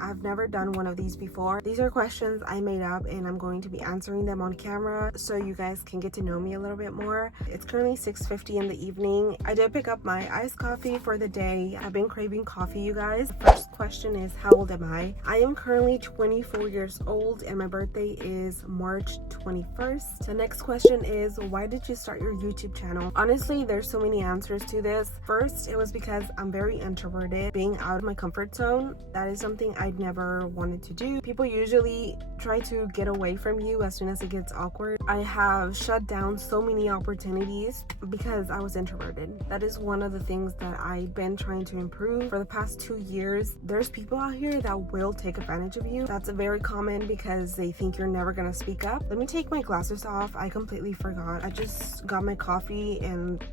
I've never done one of these before. These are questions I made up and I'm going to be answering them on camera so you guys can get to know me a little bit more. It's currently 6:50 in the evening. I did pick up my iced coffee for the day. I've been craving coffee, you guys. The first question is, how old am I? I am currently 24 years old and my birthday is March 21st. The next question is, why did you start your YouTube channel? Honestly, there's so many answers to this. First, it was because I'm very introverted. Being out of my comfort zone, that is something I'd never wanted to do. People usually try to get away from you as soon as it gets awkward. I have shut down so many opportunities because I was introverted. That is one of the things that I've been trying to improve for the past 2 years. There's people out here that will take advantage of you. That's very common because they think you're never gonna speak up. Let me take my glasses off. I completely forgot. I just got my coffee and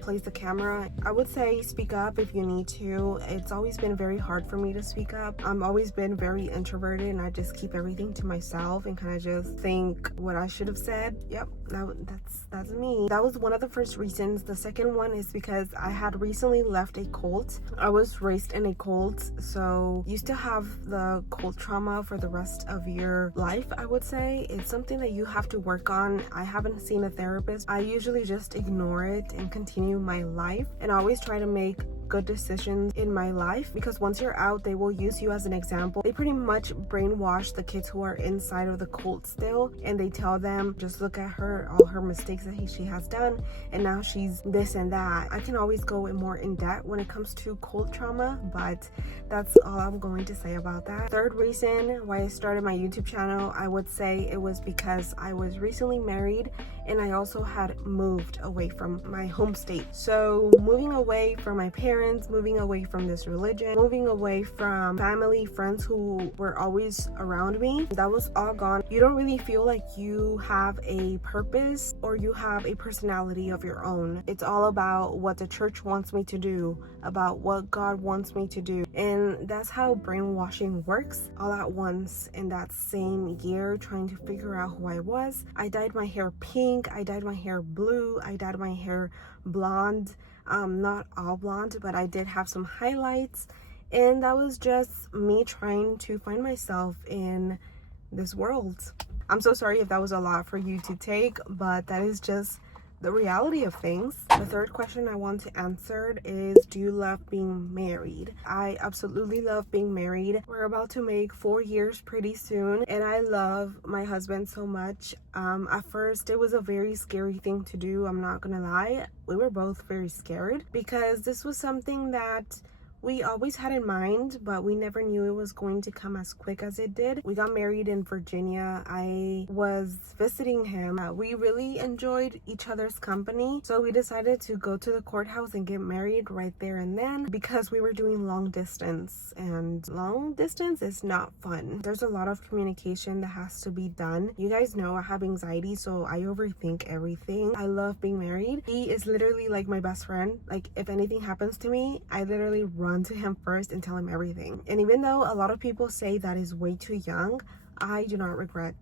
place the camera. I would say speak up if you need to. It's always been very hard for me to speak up. I've always been very introverted and I just keep everything to myself and kind of just think what I should have said. Yep, that's me. That was one of the first reasons. The second one is because I had recently left a cult. I was raised in a cult, so you still have the cult trauma for the rest of your life. I would say it's something that you have to work on. I haven't seen a therapist. I usually just ignore it and continue my life, and I always try to make good decisions in my life, because once you're out, they will use you as an example. They pretty much brainwash the kids who are inside of the cult still, and they tell them, just look at her, all her mistakes that she has done, and now she's this and that. I can always go more in depth when it comes to cult trauma, but that's all I'm going to say about that. Third reason why I started my YouTube channel, I would say it was because I was recently married and I also had moved away from my home state. So moving away from my parents, moving away from this religion, moving away from family, friends who were always around me, that was all gone. You don't really feel like you have a purpose or you have a personality of your own. It's all about what the church wants me to do, about what God wants me to do. And that's how brainwashing works all at once. In that same year, trying to figure out who I was, I dyed my hair pink, I dyed my hair blue, I dyed my hair blonde. Not all blonde, but I did have some highlights, and that was just me trying to find myself in this world. I'm so sorry if that was a lot for you to take, but that is just the reality of things. The third question I want to answer is, do you love being married? I absolutely love being married. We're about to make 4 years pretty soon, and I love my husband so much. At first it was a very scary thing to do, I'm not gonna lie. We were both very scared because this was something that we always had in mind, but we never knew it was going to come as quick as it did. We got married in Virginia. I was visiting him. We really enjoyed each other's company, so we decided to go to the courthouse and get married right there and then, because we were doing long distance, and long distance is not fun. There's a lot of communication that has to be done. You guys know I have anxiety, so I overthink everything. I love being married. He is literally like my best friend. Like, if anything happens to me, I literally run to him first and tell him everything. And even though a lot of people say that is way too young, I do not regret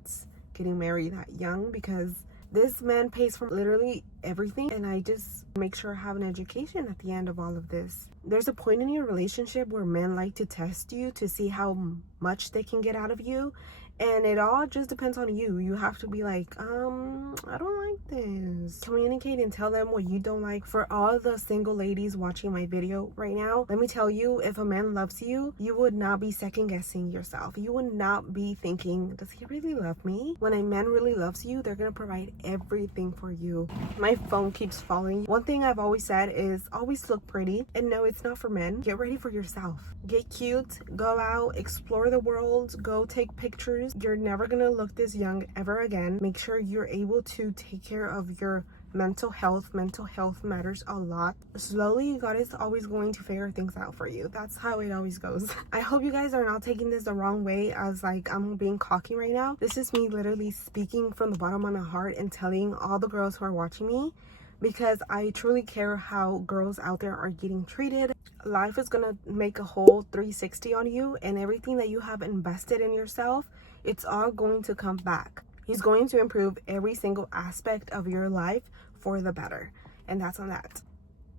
getting married that young, because this man pays for literally everything, and I just make sure I have an education at the end of all of this. There's a point in your relationship where men like to test you to see how much they can get out of you, and it all just depends on you. You have to be like, I don't like this. Communicate and tell them what you don't like. For all the single ladies watching my video right now, let me tell you, if a man loves you, you would not be second guessing yourself. You would not be thinking, does he really love me? When a man really loves you, they're gonna provide everything for you. My phone keeps falling. One thing I've always said is always look pretty, and no, it's not for men. Get ready for yourself. Get cute, go out, explore the world, go take pictures. You're never gonna look this young ever again. Make sure you're able to take care of your mental health. Mental health matters a lot. Slowly, God is always going to figure things out for you. That's how it always goes. I hope you guys are not taking this the wrong way as like I'm being cocky right now. This is me literally speaking from the bottom of my heart and telling all the girls who are watching me, because I truly care how girls out there are getting treated. Life is gonna make a whole 360 on you, and everything that you have invested in yourself, it's all going to come back. He's going to improve every single aspect of your life for the better. And that's on that.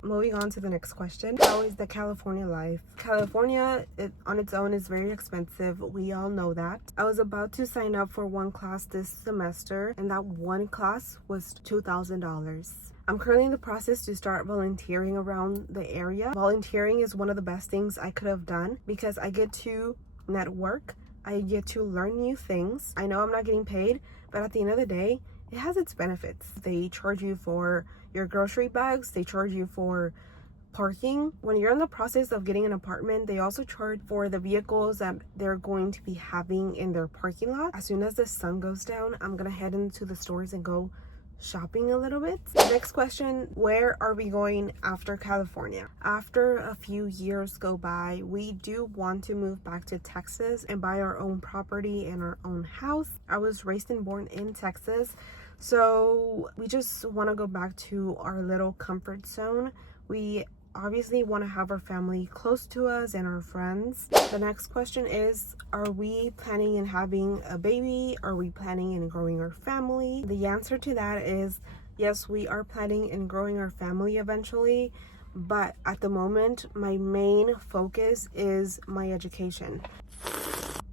Moving on to the next question. How is the California life? California on its own is very expensive. We all know that. I was about to sign up for one class this semester, and that one class was $2,000. I'm currently in the process to start volunteering around the area. Volunteering is one of the best things I could have done because I get to network. I get to learn new things. I know I'm not getting paid, but at the end of the day, it has its benefits. They charge you for your grocery bags. They charge you for parking. When you're in the process of getting an apartment, they also charge for the vehicles that they're going to be having in their parking lot. As soon as the sun goes down, I'm gonna head into the stores and go shopping a little bit. Next question, where are we going after California? After a few years go by, we do want to move back to Texas and buy our own property and our own house. I was raised and born in Texas, so we just want to go back to our little comfort zone. We obviously want to have our family close to us and our friends. The next question is, are we planning on having a baby? Are we planning on growing our family? The answer to that is yes, we are planning on growing our family eventually, but at the moment my main focus is my education.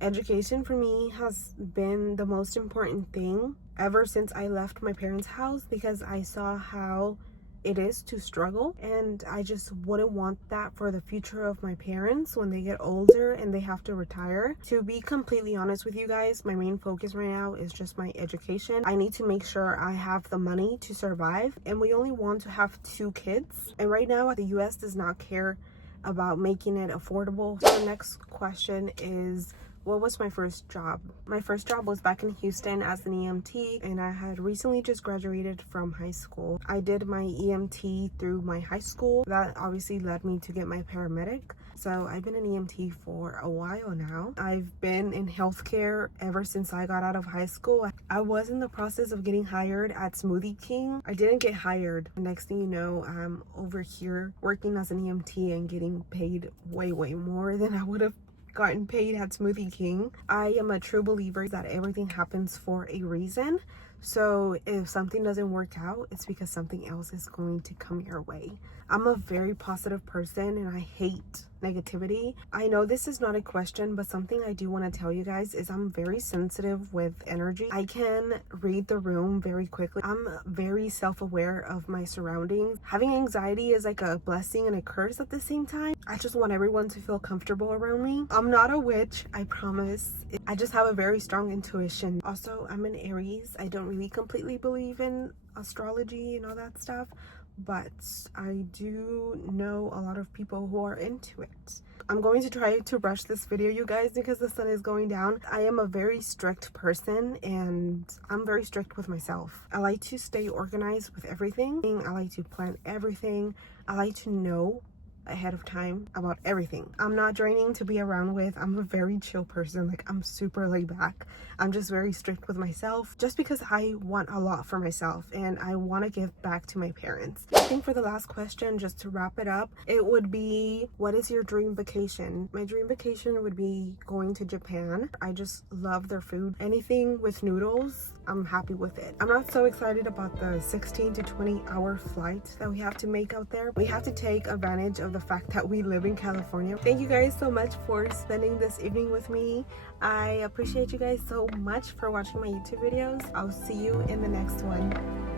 Education for me has been the most important thing ever since I left my parents' house, because I saw how it is to struggle, and I just wouldn't want that for the future of my parents when they get older and they have to retire. To be completely honest with you guys, my main focus right now is just my education. I need to make sure I have the money to survive, and we only want to have 2 kids, and right now the US does not care about making it affordable. So the next question is, what was my first job? My first job was back in Houston as an EMT, and I had recently just graduated from high school. I did my EMT through my high school. That obviously led me to get my paramedic. So I've been an EMT for a while now. I've been in healthcare ever since I got out of high school. I was in the process of getting hired at Smoothie King. I didn't get hired. Next thing you know, I'm over here working as an EMT and getting paid way more than I would have gotten paid at Smoothie King. I am a true believer that everything happens for a reason. So if something doesn't work out, it's because something else is going to come your way. I'm a very positive person and I hate negativity. I know this is not a question, but something I do want to tell you guys is I'm very sensitive with energy. I can read the room very quickly. I'm very self-aware of my surroundings. Having anxiety is like a blessing and a curse at the same time. I just want everyone to feel comfortable around me. I'm not a witch, I promise. I just have a very strong intuition. Also, I'm an Aries. I don't really completely believe in astrology and all that stuff, but I do know a lot of people who are into it. I'm going to try to rush this video, you guys, because the sun is going down. I am a very strict person and I'm very strict with myself. I like to stay organized with everything. I like to plan everything. I like to know ahead of time about everything. I'm not draining to be around with. I'm a very chill person. Like, I'm super laid back. I'm just very strict with myself just because I want a lot for myself and I want to give back to my parents. I think for the last question, just to wrap it up, it would be, what is your dream vacation? My dream vacation would be going to Japan. I just love their food. Anything with noodles, I'm happy with it. I'm not so excited about the 16 to 20 hour flight that we have to make out there. We have to take advantage of the fact that we live in California. Thank you guys so much for spending this evening with me. I appreciate you guys so much for watching my YouTube videos. I'll see you in the next one.